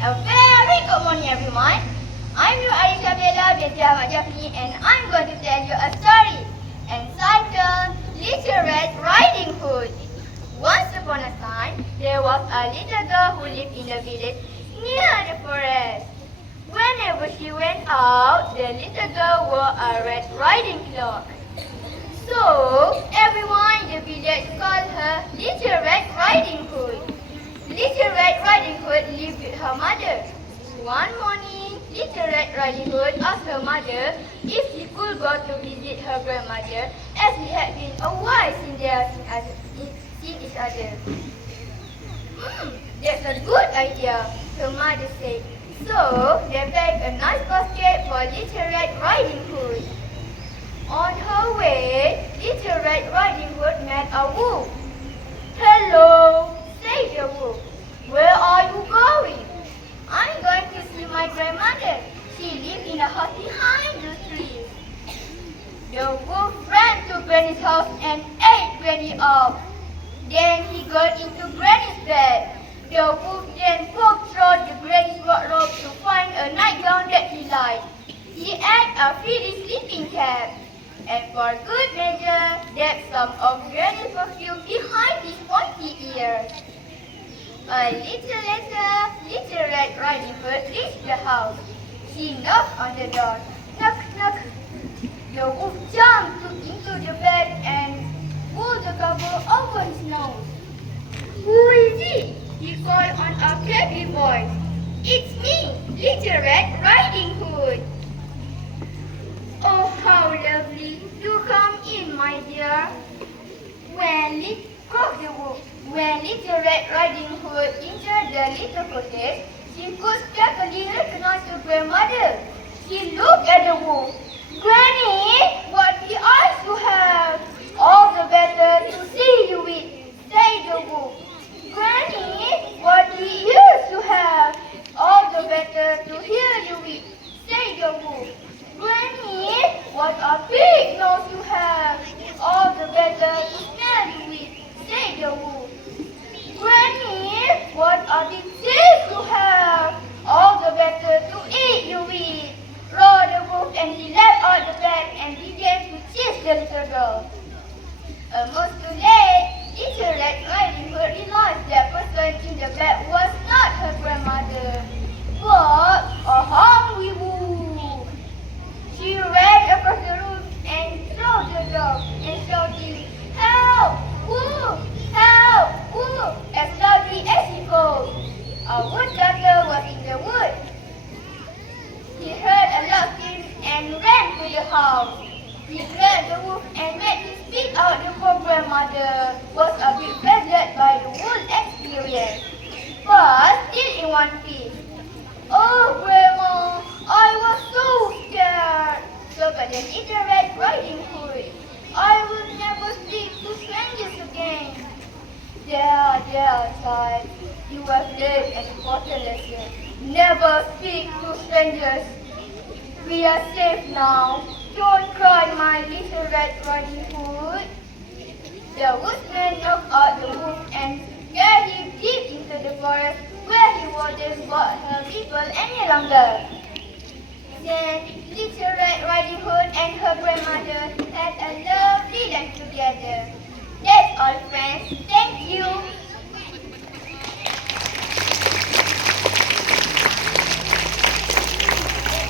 A very good morning, everyone. I'm your Aisha Bella binti Ahmad Jafni, and I'm going to tell you a story entitled Little Red Riding Hood. Once upon a time, there was a little girl who lived in the village near the forest. Whenever she went out, the little girl wore a red riding cloak. So, everyone in the village called her Little Red Riding Hood. Little Red Riding Hood lived with her mother. One morning, Little Red Riding Hood asked her mother if she could go to visit her grandmother, as it had been a while since they had seen each other. That's a good idea, her mother said. So, they packed a nice basket for Little Red Riding Hood. On her way, Little Red Riding Hood met a wolf. "Hello," said the wolf. "Where are you going?" "I'm going to see my grandmother. She lives in a house behind the trees." The wolf ran to Granny's house and ate Granny up. Then he got into Granny's bed. The wolf then poked through the Granny's wardrobe to find a nightgown that he liked. He ate a pretty sleeping cap. And for good measure, dabbed some of Granny's perfume behind his pointy ears. A little later, Little Red Riding Hood reached the house. She knocked on the door. Knock, knock. The wolf jumped into the bed and pulled the cover over his nose. "Who is it?" he called on a crabby voice. "It's me, Little Red Riding Hood." "Oh, how lovely. Do come in, my dear." Croaked the wolf. When Little Red Riding Hood entered the little cottage, she could scarcely recognize her grandmother. She looked at the wolf. "Granny, what the eyes you have! All the better to see you with," said the wolf. "Granny, what the ears you have! All the better to hear you with," said the wolf. "Granny, what a big nose you have! All the better to smell you with," said the wolf. "Granny, what a big teeth you have! All the better to eat you with," roared the wolf, and he leapt out the bed and began to chase the little girl. Almost too late, Little Red Riding Hood realized that person in the bed was not her grandmother, but a hungry wolf. She ran across the room and threw the door and shouted, "Help! Wolf! Help! Wolf!" as loudly as he could. A woodchucker was in the wood. He heard a loud scream and ran to the house. He grabbed the wolf and made him speak out. The poor grandmother was a bit frightened by the wolf experience, but still in one piece. "Oh, Grandma, I was so scared," sobbed the Little Red Riding Hood. "I will never speak to strangers again." There, child. You have learned an important lesson. Never speak to strangers. We are safe now. Don't cry, my Little Red Riding Hood. The woodsman knocked out the wolf and carried him deep into the forest, where he wouldn't bother people any longer. Then Little Red Riding Hood and her grandmother had a lovely life together. That's all, friends. Thank you.